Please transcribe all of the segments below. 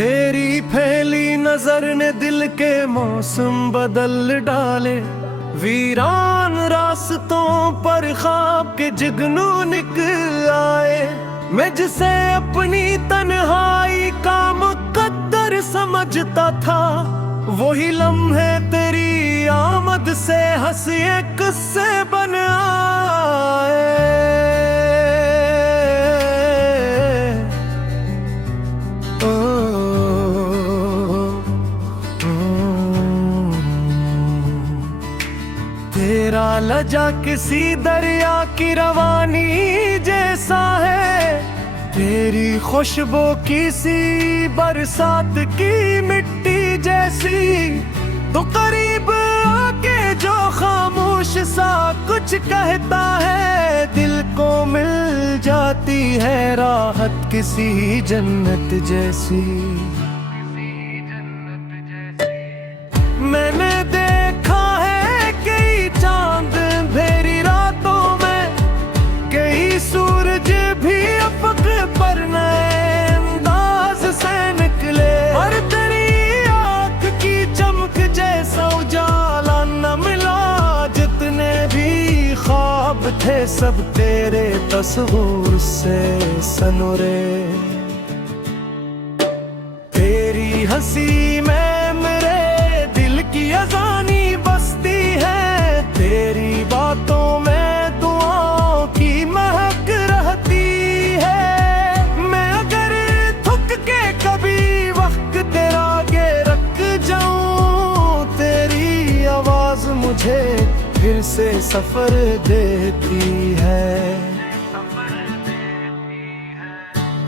तेरी फैली नजर ने दिल के मौसम बदल डाले। वीरान रास्तों पर ख्वाब के जुगनू निकल आए। मैं जिसे अपनी तन्हाई का मुकद्दर समझता था, वही लम्हे तेरी आमद से हंसिए किस्से बन आए। तेरा लजा किसी दरिया की रवानी जैसा है। तेरी खुशबू किसी बरसात की मिट्टी जैसी। तो करीब आके जो खामोश सा कुछ कहता है, दिल को मिल जाती है राहत किसी जन्नत जैसी। मैंने देखा है कई चांद अंधेरी रातों में, कई सूरज भी अफक पर नए अंदाज से निकले। और तेरी आँख की चमक जैसा उजाला न मिला। जितने भी ख्वाब थे सब तेरे तस्वीर से सनुरे। तेरी हंसी में मेरे दिल की अजानी बसती है। तेरी बातों में दुआओं की महक रहती है। मैं अगर थक के कभी वक्त तेरा आगे रख जाऊं, तेरी आवाज मुझे फिर से सफर देती है।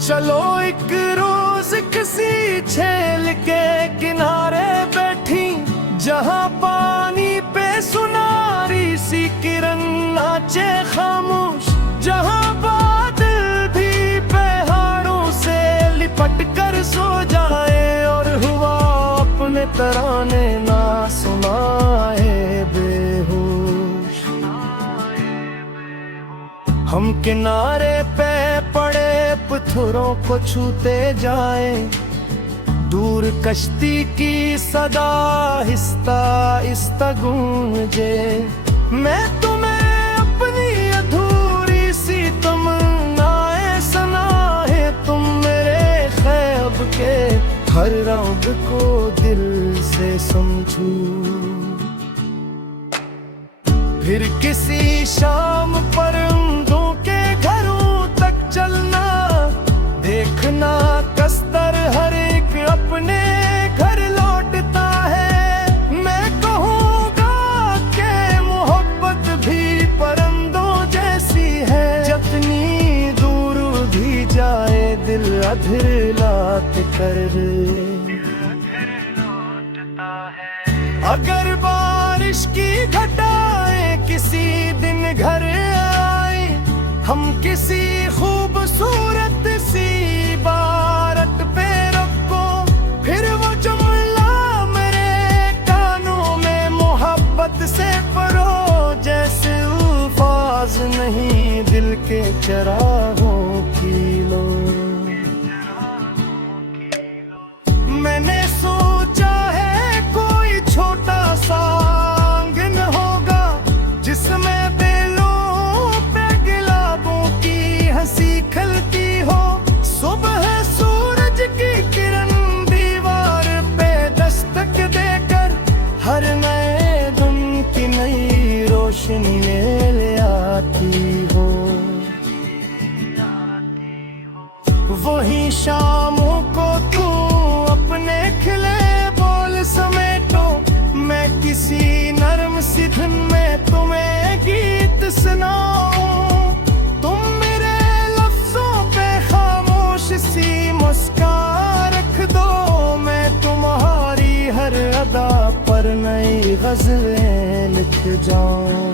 चलो एक रोज किसी झील के किनारे बैठी, जहाँ पानी पे सुनारी सी किरण नाचे खामोश। जहाँ बादल भी पहाड़ों से लिपट कर सो जाए, और हुआ अपने तराने ना सुनाए बेहोश। हम किनारे पे पड़े पत्थरों को छूते जाए। दूर कश्ती की सदा आहिस्ता आहिस्ता गूंजे। मैं तुम्हें अपनी अधूरी सी तमन्नाएं सुनाए। तुम मेरे ख्वाब के हर रंग को दिल से समझो। फिर किसी शाम परिंदों के घरों तक चलना, देखना कस्तर हर एक अपने घर लौटता है। मैं कहूँगा कि मोहब्बत भी परिंदों जैसी है। जितनी दूर भी जाए दिल अधर कर। अगर बारिश की घटाएं किसी दिन घर आए, हम किसी खूबसूरत सी इबारत पे रखो। फिर वो जुमला मेरे कानों में मोहब्बत से पढ़ो। जैसे अल्फाज नहीं दिल के चरागों की लो। मैंने सोचा है कोई छोटा सा आंगन होगा, जिसमें बेलों पे गुलाबों की हंसी खिलती हो। सुबह सूरज की किरण दीवार पे दस्तक देकर हर नए दिन की नई रोशनी ले आती हो। वही शामों को तू अपने खिले बोल समेटो। मैं किसी नरम सी धुन में तुम्हें गीत सुनाऊं। तुम मेरे लफ्जों पे खामोश सी मुस्कान रख दो। मैं तुम्हारी हर अदा पर नई गज़लें लिख जाऊं।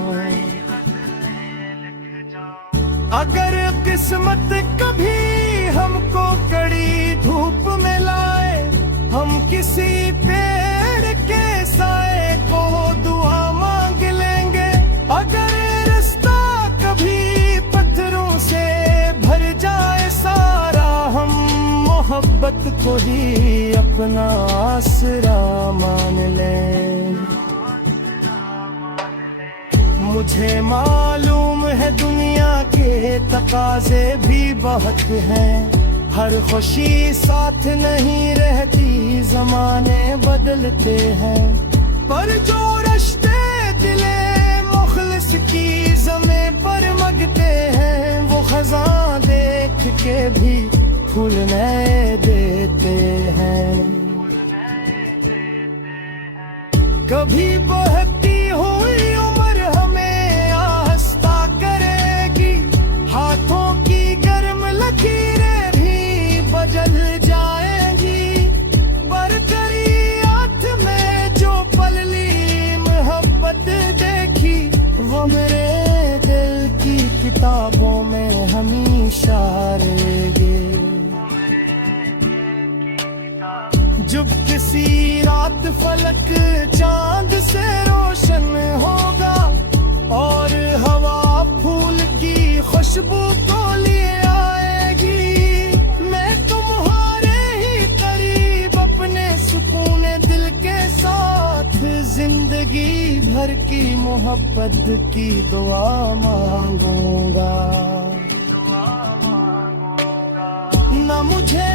अगर किस्मत कभी हमको कड़ी धूप में लाए, हम किसी पेड़ के साए को दुआ मांग लेंगे। अगर रास्ता कभी पत्थरों से भर जाए सारा, हम मोहब्बत को ही अपना आसरा मान ले। मुझे मालूम है दुनिया के तकाजे भी बहुत हैं, हर खुशी साथ नहीं रहती, जमाने बदलते हैं। पर जो रिश्ते दिले मुखलिस की ज़मीं पर मगते हैं, वो खज़ां देख के भी फूल नए देते हैं। कभी बहती हुई उम्र हमें आहिस्ता करेगी, हाथों की गर्म लकीरें भी बदल जाएंगी। बरकरियात में जो पलली मोहब्बत देखी, वो मेरे दिल की किताबों में हमेशा रहेगी। जब किसी रात फलक चांद से रोशन होगा और हवा फूल की खुशबू को लिए आएगी, मैं तुम्हारे ही करीब अपने सुकून दिल के साथ जिंदगी भर की मोहब्बत की दुआ मांगूंगा। न मुझे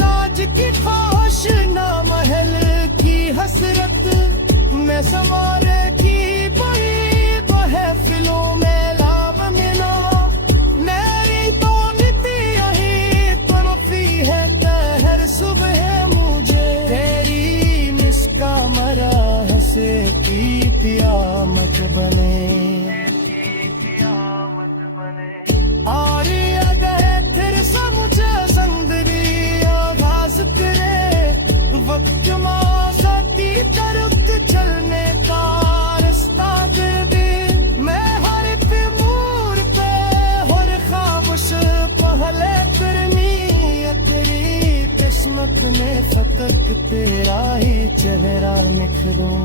ताज की ख्वाहिश, ना महल की हसरत, मैं सवारे की बड़ी महफिलों में लाम मिला। मेरी तो नीति यही तड़पी है तहर सुबह मुझे, तेरी मिसका मरा है से की पियामत बने। चलने का रास्ता कर दे, मैं हर मोड़ पे हर खामोश पहले करनी, तेरी किस्मत में फतक तेरा ही चेहरा निखरूं।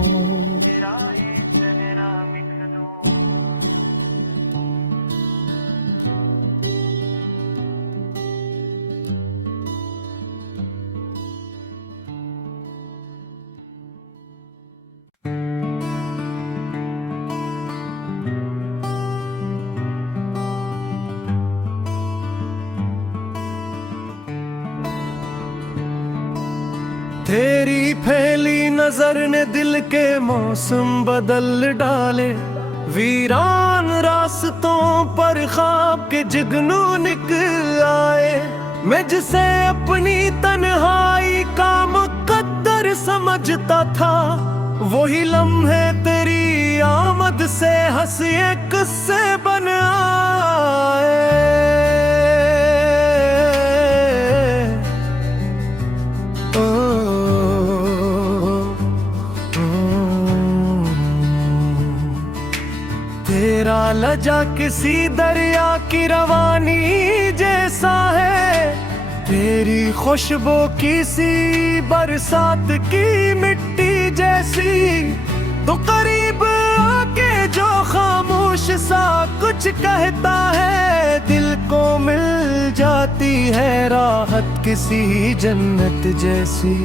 तेरी फैली नजर ने दिल के मौसम बदल डाले, वीरान रास्तों पर ख्वाब के जुगनू निकल आए। मैं जिसे अपनी तन्हाई का मुकद्दर समझता था, वही लम्हे तेरी आमद से हंसिए किस्से बन आए। तेरा लजा किसी दरिया की रवानी जैसा है, तेरी खुशबू किसी बरसात की मिट्टी जैसी। तो करीब आके जो खामोश सा कुछ कहता है, दिल को मिल जाती है राहत किसी जन्नत जैसी।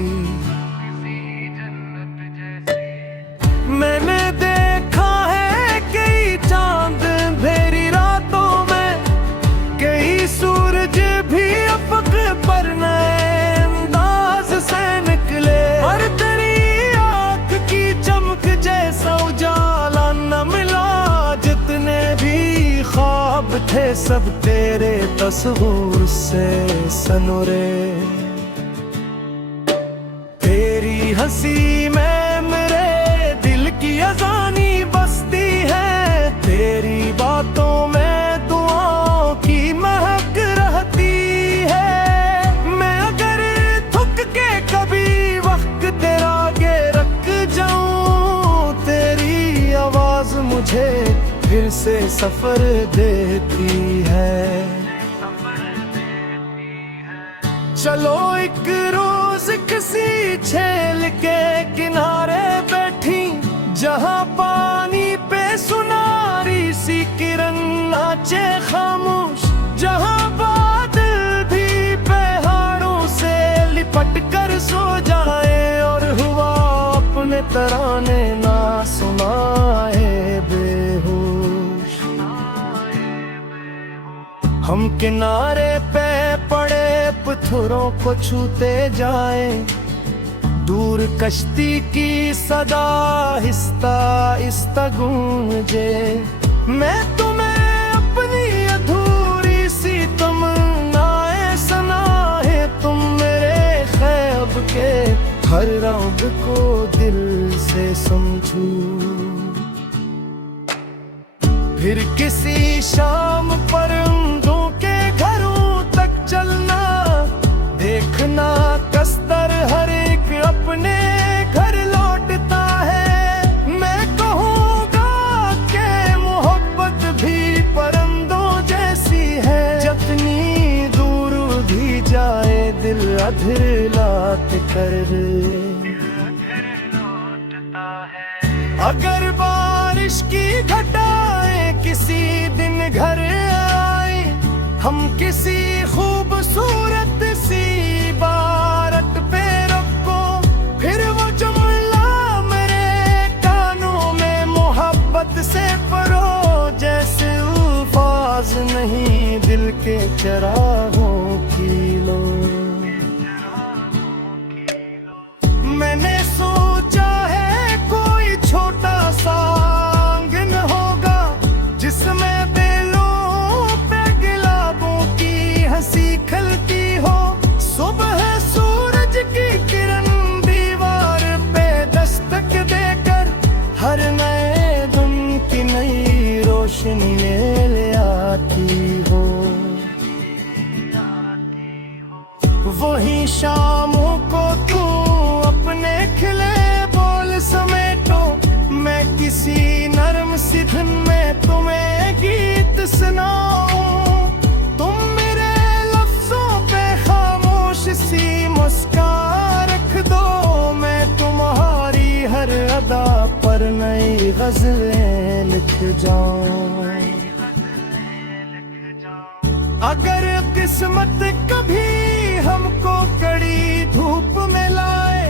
मैंने देखा है कई चांद अंधेरी रातों में, कई सूरज भी अफक पर नए अंदाज से निकले। और तेरी आँख की चमक जैसा उजाला न मिला, जितने भी ख्वाब थे सब तेरे तस्वीर से सनुरे। तेरी हंसी में की अजानी बसती है, तेरी बातों में दुआओं की महक रहती है। मैं अगर थक के कभी वक्त तेरा आगे रख जाऊं, तेरी आवाज मुझे फिर से सफर देती है। चलो एक रोज किसी झील के किनारे बैठी, जहाँ पानी पे सुनारी सी किरण नाचे खामोश, जहाँ बादल भी पहाड़ों से लिपट अपने तराने ना सुनाए बेहोश। हम किनारे पे पड़े पत्थरों को छूते जाए, दूर कश्ती की सदा आहिस्ता आहिस्ता गूंजे। मैं तुम्हें अपनी अधूरी सी तमन्नाएं सुनाए, तुम मेरे ख्वाब के हर रंग को दिल से समझू। फिर किसी शाम परिंदों के घरों तक चलना, देखना कस्तर हर एक अपने घर लौटता है। मैं कहूँगा कि मोहब्बत भी परिंदों जैसी है, जितनी दूर भी जाए दिल अधर कर। अगर बारिश की घटाएं किसी दिन घर आए, हम किसी खूबसूरत सी इबारत पे रखो, फिर वो जुमला मेरे कानों में मोहब्बत से पढ़ो, जैसे अल्फाज नहीं दिल के चरागों की लो। मैंने सोचा है कोई छोटा सा आंगन होगा, जिसमें बेलों पे गुलाबों की हंसी खिलती हो। सुबह सूरज की किरण दीवार पे दस्तक देकर हर नए दिन की नई रोशनी ले आती हो। वही शामों को तू अपने खिले बोल समेटो, मैं किसी नरम सी धुन में तुम्हें गीत सुनाऊं। तुम मेरे लफ्जों पे खामोश सी मुस्कान रख दो, मैं तुम्हारी हर अदा पर नई गज़लें लिख जाऊं। अगर किस्मत कभी हमको कड़ी धूप में लाए,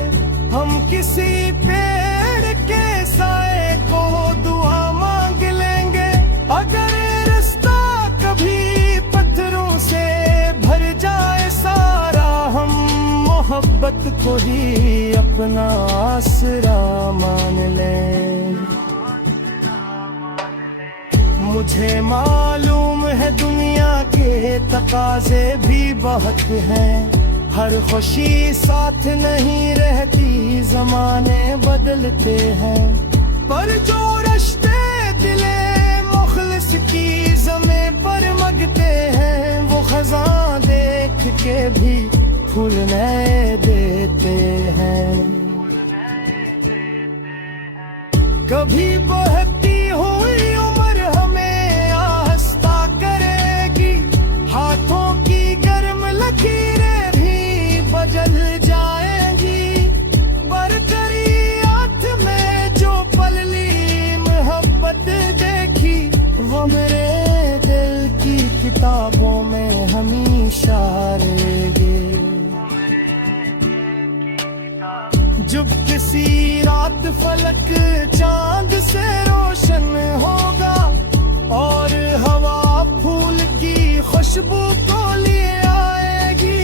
हम किसी पेड़ के साए को दुआ मांग लेंगे। अगर रास्ता कभी पत्थरों से भर जाए सारा, हम मोहब्बत को ही अपना आसरा मान लें। मुझे मालूम है दुनिया के तकाजे भी बहुत हैं, हर खुशी साथ नहीं रहती, जमाने बदलते हैं। पर जो रिश्ते दिले मुखलिस की ज़मीं पर मगते हैं, वो खज़ां देख के भी फूल नए देते हैं। कभी बहती हुई उम्र हमें आहिस्ता करेगी, हाथों की गर्म लकीरें भी बदल जाएंगी। बरकरी हाथ में जो पलली मोहब्बत देखी, वो मेरे दिल की किताबों में हमेशा रहेगी। जब किसी रात फलक चांद से रोशन होगा, और हवा फूल की खुशबू को लिए आएगी,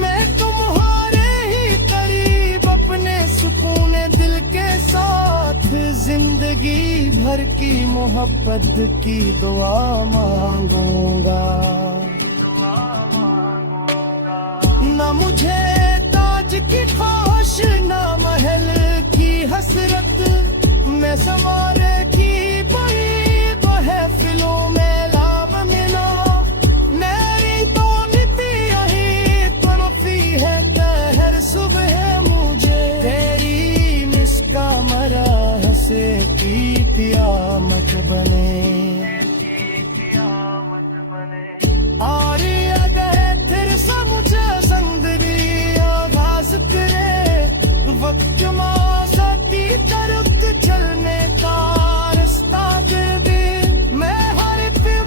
मैं तुम्हारे ही करीब अपने सुकून दिल के साथ जिंदगी भर की मोहब्बत की दुआ मांगूंगा। न मुझे ताज की ख्वाहिश, न महल की हसरत, मैं समारे की बड़ी महफिलों में लाम मिला। मेरी तो नीति यही तड़पी है कहर सुबह मुझे, तेरी मिसका मरा है से की कियामत बने। और अगर फिर सब मुझे जिंदगी आगाज करे, वक्त माज़ी तरफ चलने का रास्ता दे। मैं हर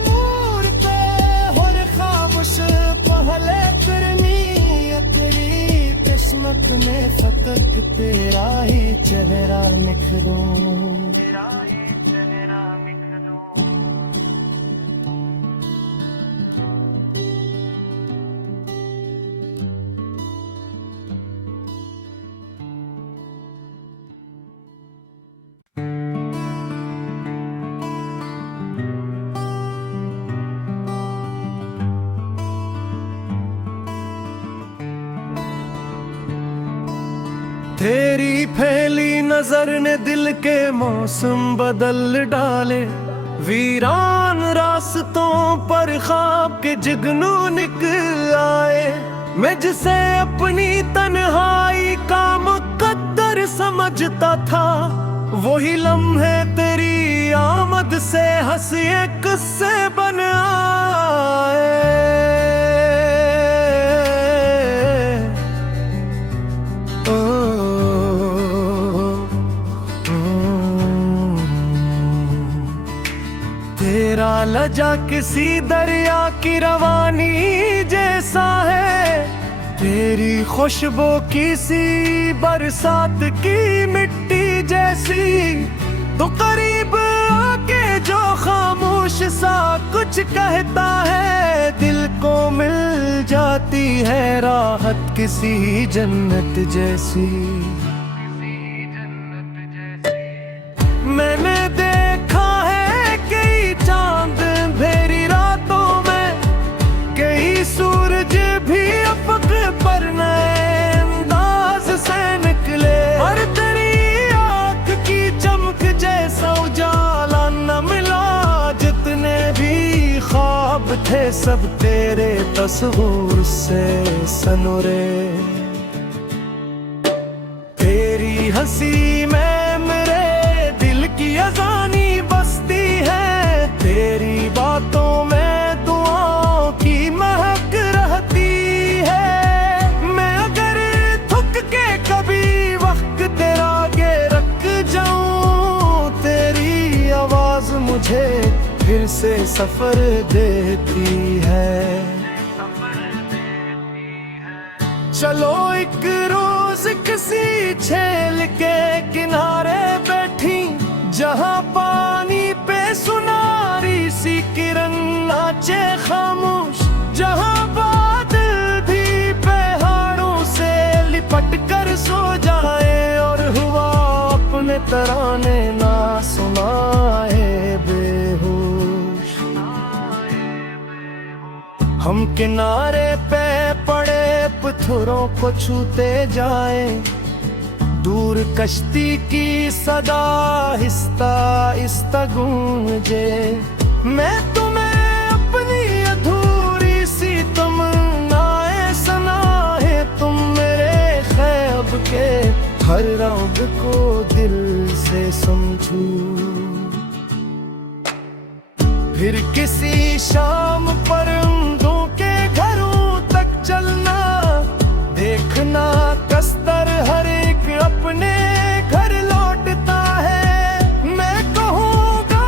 मोड़ पे हर खामोश पहले फिरनी, तेरी किस्मत में फतक तेरा ही चले। निखरूं। तेरी फैली नजर ने दिल के मौसम बदल डाले, वीरान रास्तों पर ख्वाब के जुगनू निकल आए। मैं जिसे अपनी तन्हाई का मुकद्दर समझता था, वही लम्हे तेरी आमद से हंसिए किस्से बन आए। तेरा लजा किसी दरिया की रवानी जैसा है, तेरी खुशबू किसी बरसात की मिट्टी जैसी। तो करीब आके जो खामोश सा कुछ कहता है, दिल को मिल जाती है राहत किसी जन्नत जैसी। मैंने देखा है कई चांद अंधेरी रातों में, कई सूरज भी अफक पर नए अंदाज से निकले। और तेरी आँख की चमक जैसा उजाला न मिला, जितने भी ख्वाब थे सब तेरे तस्वीर से सनुरे। तेरी हंसी में अज़ानी बसती है, तेरी बातों में दुआओं की महक रहती है। मैं अगर थक के कभी वक्त तेरा आगे रख जाऊं, तेरी आवाज मुझे फिर से सफर देती है। चलो एक रोज किसी झील के किनारे बैठी, जहाँ पानी पे सुनारी सी किरण नाचे खामोश, जहाँ बादल भी पहाड़ों से लिपट कर सो जाए, और हुआ अपने तराने ना सुनाए बेहोश। हम किनारे पे पड़े पत्थरों को छूते जाए, दूर कश्ती की सदा हिस्ता इस्ता गूंजे। मैं तुम्हें अपनी अधूरी सी तमन्नाएं सुनाए, तुम मेरे ख्वाब के हर रंग को दिल से समझो। फिर किसी शाम परिंदों के घरों तक चलना, देखना कस्तर हर एक अपने घर लौटता है। मैं कहूँगा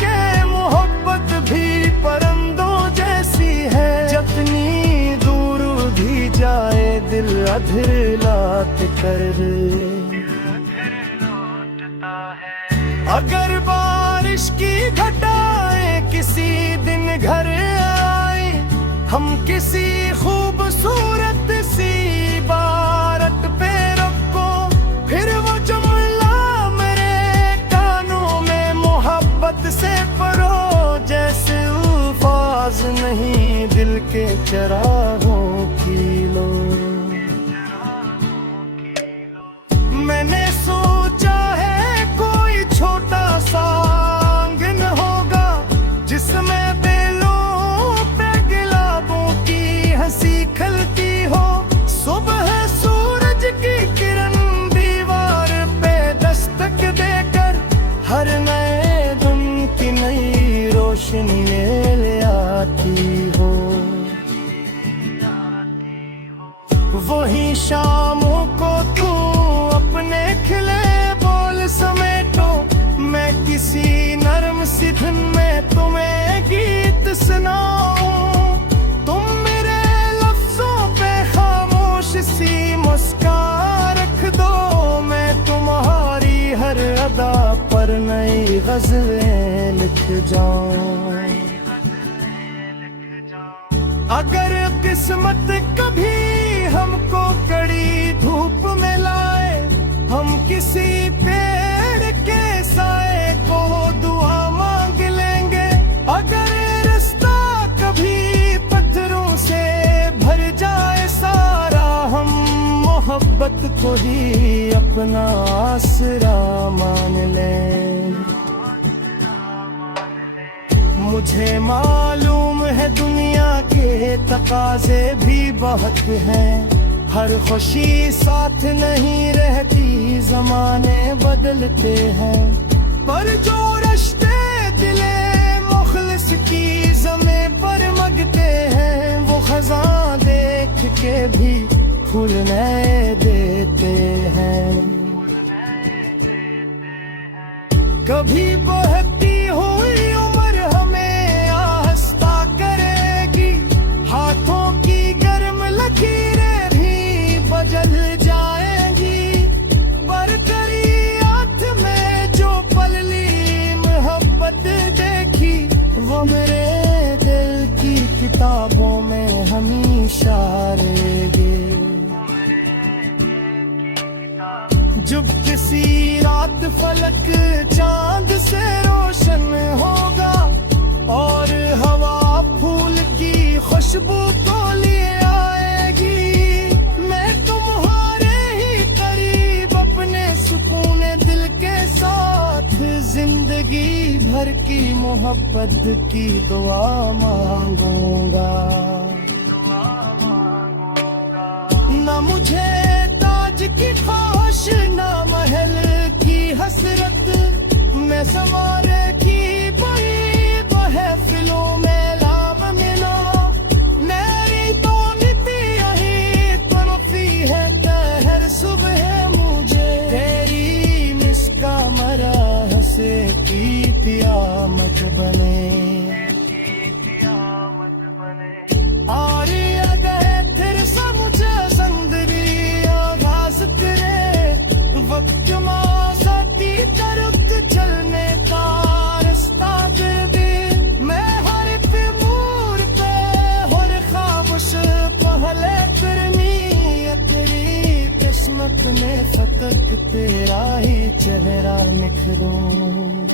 कि मोहब्बत भी परिंदों जैसी है, जितनी दूर भी जाए दिल अधर लात कर। अगर बारिश की घटाएं किसी दिन घर आए, हम किसी खूबसूरत सी इबारत पे रखो, फिर वो जुमला मेरे कानों में मोहब्बत से पढ़ो, जैसे अल्फाज नहीं दिल के चरागों की लो। मैंने सोचा है कोई छोटा सा आंगन होगा, जिसमें बेलों पे गुलाबों की हंसी खिलती हो। सुबह सूरज की किरण दीवार पे दस्तक देकर, हर नए दिन की नई रोशनी ले आती हो। पर नई गज़लें लिख जाऊं। अगर किस्मत कभी हमको कड़ी धूप में लाए, हम किसी पेड़ के साए को दुआ मांग लेंगे। अगर रास्ता कभी पत्थरों से भर जाए सारा, हम मोहब्बत को ही अपना आसरा मान लें। मुझे मालूम है दुनिया के तकाजे भी बहुत हैं, हर खुशी साथ नहीं रहती, जमाने बदलते हैं। पर जो रिश्ते दिले मुखलिस की ज़मीं पर मगते हैं, वो खज़ां देख के भी फूल नए देते हैं। कभी बहती हुई उम्र हमें आहिस्ता करेगी, हाथों की गर्म लकीरें भी बदल जाएंगी। बरकरियात में जो पलली मोहब्बत देखी, वो मेरे दिल की किताबों में हमेशा रहेगी। जब किसी रात फलक चांद से रोशन होगा और हवा फूल की खुशबू को लिए आएगी, मैं तुम्हारे ही करीब अपने सुकून दिल के साथ जिंदगी भर की मोहब्बत की दुआ मांगूंगा। ना मुझे ताज की ख्वाहिश, ना महल की हसरत, मैं सवारे की बही महफिलों में लाम मिला। मेरी तो नीति यही तड़पी है हर सुबह मुझे, तेरी मिसका मरा हंसे की पियामत बने। चलने का रास्ता दे दे, मैं हर पे मोड़ पे हर खामोश पहले फिरमी, तेरी किस्मत में फतक तेरा ही चेहरा लिख दूं।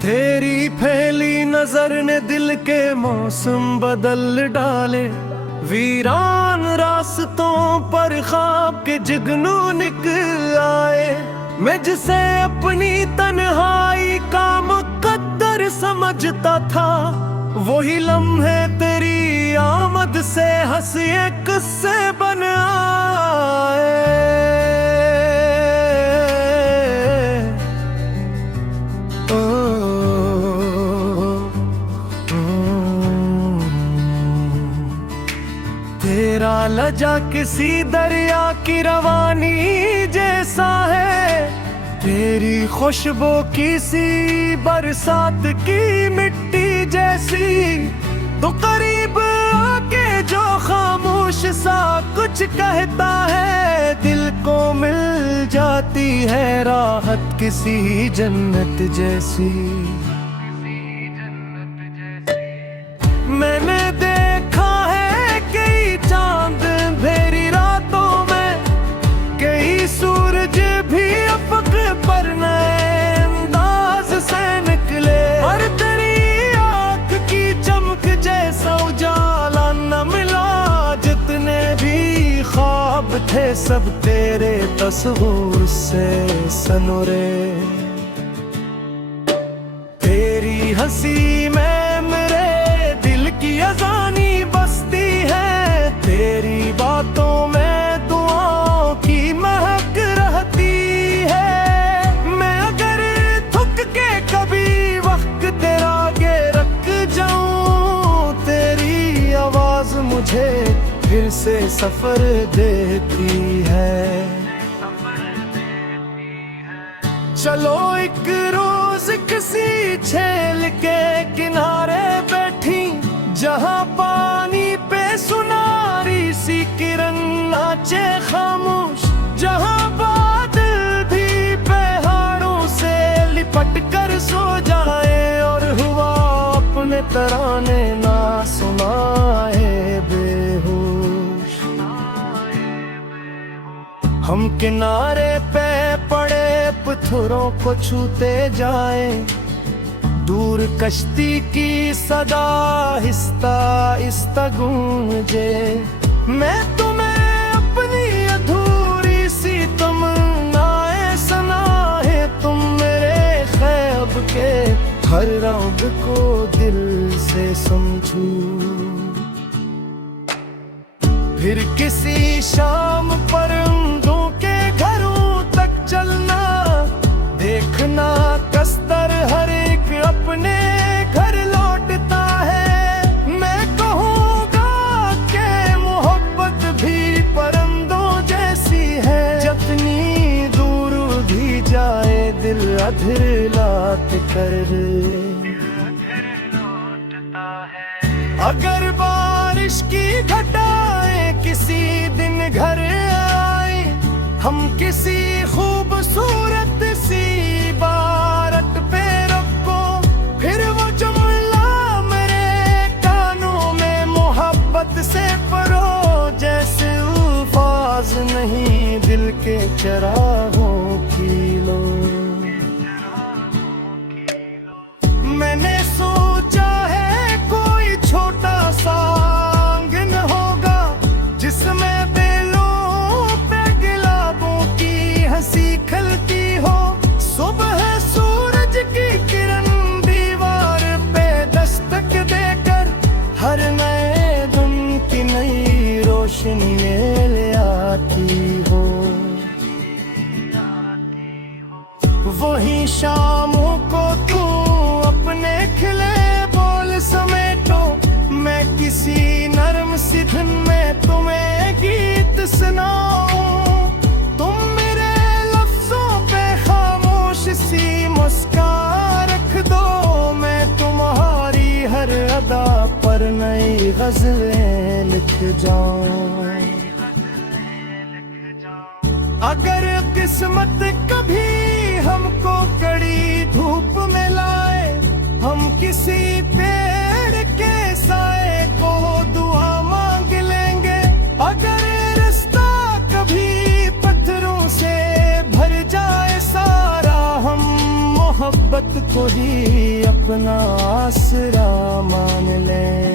तेरी फैली नजर ने दिल के मौसम बदल डाले, वीरान रास्तों पर ख्वाब के जुगनू निकल आए। मैं जिसे अपनी तन्हाई का मुकद्दर समझता था, वही लम्हे तेरी आमद से हंसिए किस्से बन आए। तेरा लजा किसी दरिया की रवानी जैसा है, तेरी खुशबू किसी बरसात की मिट्टी जैसी। तो करीब आके जो खामोश सा कुछ कहता है, दिल को मिल जाती है राहत किसी जन्नत जैसी। मैंने देखा है कई चांद अंधेरी रातों में, कई सूरज भी अफक पर नए अंदाज से निकले। और तेरी आँख की चमक जैसा उजाला न मिला, जितने भी ख्वाब थे सब तेरे तस्वीर से सनुरे। तेरी हंसी में की अजानी बसती है, तेरी बातों में दुआओं की महक रहती है। मैं अगर थक के कभी वक्त तेरा आगे रख जाऊं, फिर से सफर देती है। चलो एक रोज किसी झील के किनारे बैठी, जहाँ पानी पे सुनारी सी किरण नाचे खामोश, जहाँ बादल भी पहाड़ों से लिपट कर सो जाए और हुआ अपने तराने ना सुनाए बेहोश। हम किनारे पे पड़े पत्थरों को छूते जाए, दूर कश्ती की सदा आहिस्ता आहिस्ता गूंजे। मैं तुम्हें अपनी अधूरी सी तमन्नाएं सुनाए, तुम मेरे ख्वाब के हर रंग को दिल से समझो। फिर किसी शाम परिंदों के घरों तक चलना, देखना कस्तर हर एक अपने घर लौटता है। मैं कहूँगा कि मोहब्बत भी परिंदों जैसी है, जितनी दूर भी जाए दिल अधर लात कर। अगर बारिश की घटाएं किसी दिन घर आए, हम किसी खूबसूरत सी इबारत पे रखो, फिर वो जुमला मेरे कानों में मोहब्बत से पढ़ो, जैसे अल्फाज नहीं दिल के चरागों की लो। मैंने सोचा है कोई छोटा सा आंगन होगा, जिसमें बेलों पे गुलाबों की हंसी खिलती हो। सुबह सूरज की किरण दीवार पे दस्तक देकर हर नए दिन की नई रोशनी ले आती हो। वही शामों को तू अपने खिले बोल समेटो, मैं किसी नरम सी धुन में तुम्हें गीत सुनाऊं। तुम मेरे लफ्जों पे खामोश सी मुस्कान रख दो, मैं तुम्हारी हर अदा पर नई गज़लें लिख जाऊं। अगर किस्मत कभी हमको कड़ी धूप में लाए, हम किसी पेड़ के साए को दुआ मांग लेंगे। अगर रास्ता कभी पत्थरों से भर जाए सारा, हम मोहब्बत को ही अपना आसरा मान लें।